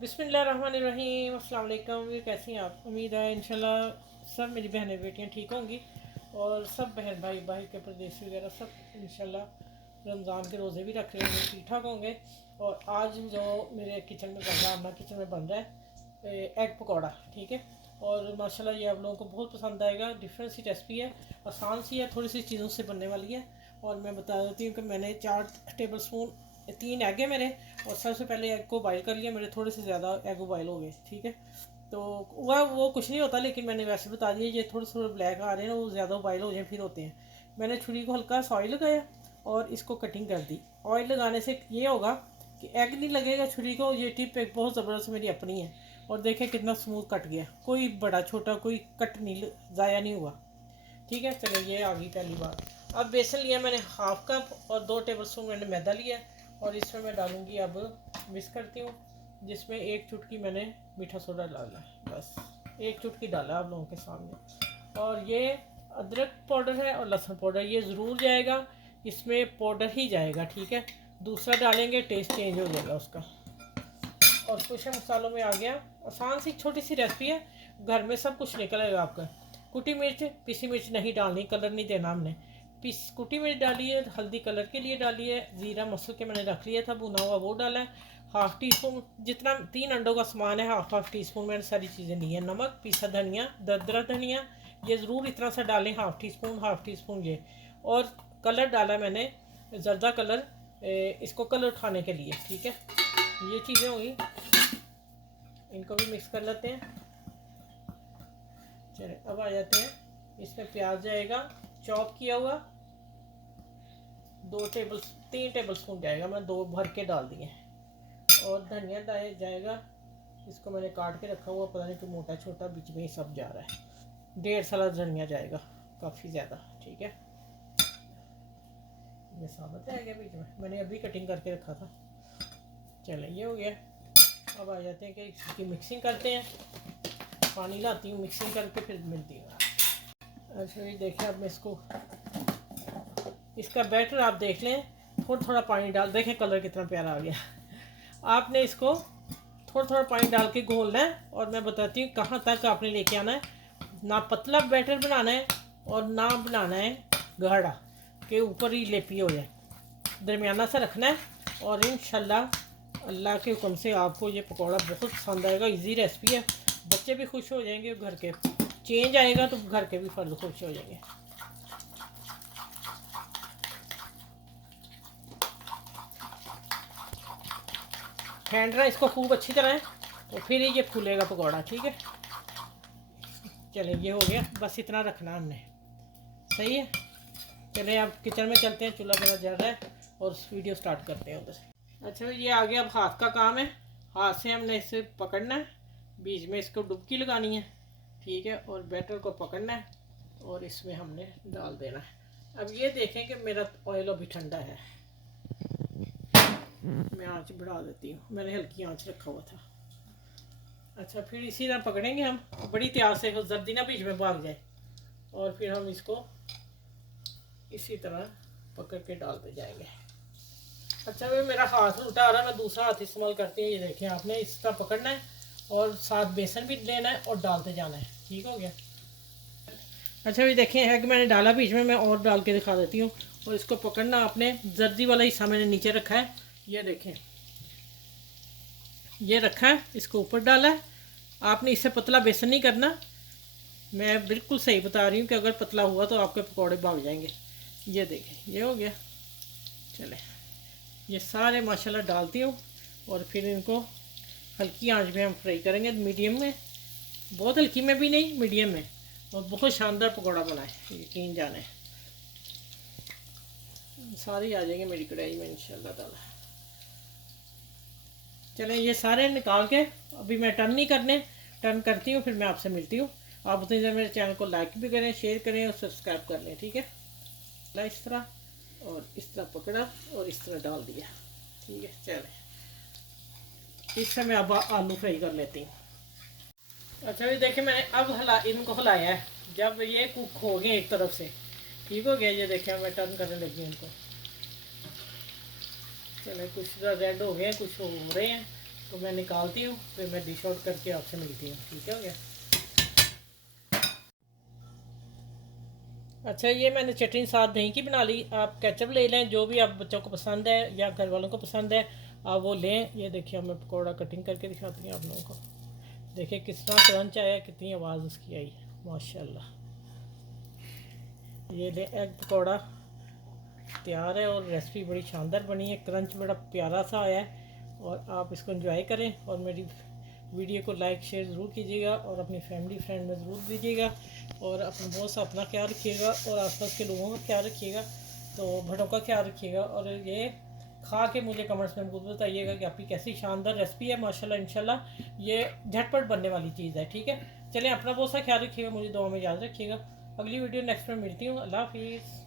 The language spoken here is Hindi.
बिस्मिल्लाहिर्रहमानिर्रहीम। अस्सलाम वालेकुम। कैसी हैं आप? उम्मीद है इंशाल्लाह सब मेरी बहनें बेटियां ठीक होंगी और सब बहन भाई बाहर के प्रदेश वगैरह सब इंशाल्लाह रमज़ान के रोज़े भी रख रहे होंगे, ठीक ठाक होंगे। और आज जो मेरे किचन में बन रहा है, अपना किचन में बन रहा है एग पकौड़ा, ठीक है। और माशाल्लाह ये आप लोगों को बहुत पसंद आएगा। डिफरेंट सी रेसिपी है, आसान सी है, थोड़ी सी चीज़ों से बनने वाली है। और मैं बता देती हूँ कि मैंने 4 टेबल स्पून 3 एग है मेरे, और सबसे पहले एग को बॉईल कर लिया। मेरे थोड़े से ज़्यादा एग बॉईल हो गए, ठीक है। तो वह वो कुछ नहीं होता, लेकिन मैंने वैसे बता दिया। ये थोड़े थोड़े ब्लैक आ रहे हैं ना, वो ज़्यादा बॉईल हो जाए फिर होते हैं। मैंने छुरी को हल्का सा ऑयल लगाया और इसको कटिंग कर दी। ऑयल लगाने से ये होगा कि एग नहीं लगेगा छुरी को। ये टिप एक बहुत ज़बरदस्त मेरी अपनी है। और देखें कितना स्मूथ कट गया, कोई बड़ा छोटा कोई कट नहीं, ज़ाया नहीं हुआ, ठीक है। चलो ये आ गई पहली बात। अब बेसन लिया मैंने हाफ कप, और 2 टेबल स्पून मैंने मैदा लिया। और इसमें मैं डालूँगी, अब मिक्स करती हूँ, जिसमें 1 चुटकी मैंने मीठा सोडा डाला, बस 1 चुटकी डाला आप लोगों के सामने। और ये अदरक पाउडर है और लहसुन पाउडर, ये ज़रूर जाएगा, इसमें पाउडर ही जाएगा, ठीक है। दूसरा डालेंगे टेस्ट चेंज हो जाएगा उसका। और कुछ मसालों में आ गया। आसान सी छोटी सी रेसिपी है, घर में सब कुछ निकलेगा आपका। कुटी मिर्च, पिसी मिर्च नहीं डालनी, कलर नहीं देना हमने। कुटी मिर्च डाली है, हल्दी कलर के लिए डाली है, ज़ीरा मसल के मैंने रख लिया था भुना हुआ, वो डाला है। हाफ़ टी स्पून जितना 3 अंडों का सामान है, हाफ़ टी स्पून मैंने सारी चीज़ें ली हैं। नमक, पिसा धनिया, दरदरा धनिया, ये ज़रूर इतना सा डालें, हाफ़ टी स्पून ये। और कलर डाला मैंने जर्दा कलर, इसको कलर उठाने के लिए, ठीक है। ये चीज़ें हुई, इनको भी मिक्स कर लेते हैं। चलिए अब आ जाते हैं, इसमें प्याज जाएगा चॉप किया हुआ, 3 टेबल स्पून जाएगा, मैं 2 भर के डाल दिए। और धनिया जाएगा, इसको मैंने काट के रखा हुआ, पता नहीं कि मोटा छोटा बीच में ही सब जा रहा है। 1.5 धनिया जाएगा, काफ़ी ज़्यादा, ठीक है। ये साबित है गया बीच में, मैंने अभी कटिंग करके रखा था। चले ये हो गया। अब आ जाते हैं कि इसकी मिक्सिंग करते हैं। पानी लाती हूँ, मिक्सिंग करके फिर मिलती हूँ। अच्छा ये देखें, अब मैं इसका बैटर आप देख लें, थोड़ा थोड़ा पानी डाल, देखें कलर कितना प्यारा आ गया। आपने इसको थोड़ा थोड़ा पानी डाल के घोलना है। और मैं बताती हूँ कहाँ तक आपने लेके आना है। ना पतला बैटर बनाना है और ना बनाना है गाढ़ा के ऊपर ही लेपी हो जाए, दरमियाना सा रखना है। और इंशाल्लाह अल्लाह के हुक्म से आपको ये पकौड़ा बहुत पसंद आएगा। इजी रेसिपी है, बच्चे भी खुश हो जाएंगे, घर के चेंज आएगा तो घर के भी फर्द खुश हो जाएंगे। फेंटना इसको खूब अच्छी तरह है, तो फिर ये फूलेगा पकौड़ा, ठीक है। चले ये हो गया, बस इतना रखना हमने, सही है। चले अब किचन में चलते हैं, चूल्हा मेरा जल रहा है और वीडियो स्टार्ट करते हैं उधर से। अच्छा ये आ गया, अब हाथ का काम है। हाथ से हमने इसे पकड़ना है, बीच में इसको डुबकी लगानी है, ठीक है। और बैटर को पकड़ना है और इसमें हमने डाल देना है। अब ये देखें कि मेरा ऑयल अभी ठंडा है, मैं आंच बढ़ा देती हूँ, मैंने हल्की आंच रखा हुआ था। अच्छा फिर इसी तरह पकड़ेंगे हम, बड़ी त्यार से, जल्दी ना बीच में भाग जाए। और फिर हम इसको इसी तरह पकड़ के डालते जाएंगे। अच्छा भाई मेरा हाथ उल्टा आ रहा है, मैं दूसरा हाथ इस्तेमाल करती हूँ। ये देखें, आपने इस तरह पकड़ना है और साथ बेसन भी लेना है और डालते जाना है, ठीक हो गया। अच्छा भी देखें, एग मैंने डाला बीच में, मैं और डाल के दिखा देती हूँ। और इसको पकड़ना आपने, जर्दी वाला हिस्सा मैंने नीचे रखा है, ये देखें, ये रखा है, इसको ऊपर डाला है। आपने इससे पतला बेसन नहीं करना, मैं बिल्कुल सही बता रही हूँ कि अगर पतला हुआ तो आपके पकौड़े भाग जाएंगे। ये देखें, ये हो गया। चले ये सारे माशाल्लाह डालती हूँ और फिर इनको हल्की आंच में हम फ्राई करेंगे, मीडियम में, बहुत हल्की में भी नहीं, मीडियम में। और बहुत शानदार पकौड़ा बनाए, यकीन जाने, सारे आ जाएंगे मेरी कढ़ाई में इंशाल्लाह ताला। चलें ये सारे निकाल के, अभी मैं टर्न नहीं करने, टर्न करती हूँ फिर मैं आपसे मिलती हूँ। आप उतनी देर मेरे चैनल को लाइक भी करें, शेयर करें और सब्सक्राइब कर लें, ठीक है। इस तरह और इस तरह पकड़ा और इस तरह डाल दिया, ठीक है। चलें इस समय अब आलू फ्राई कर लेती हूँ। अच्छा ये देखिए, मैंने अब इनको हिलाया है, जब ये कुक हो गए एक तरफ से, ठीक हो गया। ये देखिए मैं टर्न करने लगी इनको। चले कुछ रेड हो गए, कुछ हो रहे हैं, तो मैं निकालती हूँ, फिर मैं डिश आउट करके आपसे मिलती हूँ। ठीक है हो गया। अच्छा, ये मैंने चटनी साथ दही की बना ली। आप केचप ले लें, जो भी आप बच्चों को पसंद है या घर वालों को पसंद है आप वो लें। ये देखिए, मैं पकौड़ा कटिंग करके दिखाती हूँ आप लोगों को। देखिए किस तरह क्रंच आया, कितनी आवाज़ उसकी आई, माशाल्लाह। ये ले, एग पकौड़ा तैयार है और रेसिपी बड़ी शानदार बनी है, क्रंच बड़ा प्यारा सा आया है। और आप इसको एंजॉय करें और मेरी वीडियो को लाइक शेयर ज़रूर कीजिएगा और अपनी फैमिली फ्रेंड में ज़रूर दीजिएगा। और अपना बहुत सा अपना ख्याल रखिएगा और आसपास के लोगों का ख्याल रखिएगा, तो बड़ों का ख्याल रखिएगा। और ये खा के मुझे कमेंट्स में ज़रूर बताइएगा कि आपकी कैसी शानदार रेसिपी है। माशाल्लाह इंशाल्लाह ये झटपट बनने वाली चीज़ है। ठीक है, चलिए अपना बहुत सा ख्याल रखिएगा, मुझे दुआ में याद रखिएगा। अगली वीडियो नेक्स्ट में मिलती हूँ। अल्लाह हाफिज़।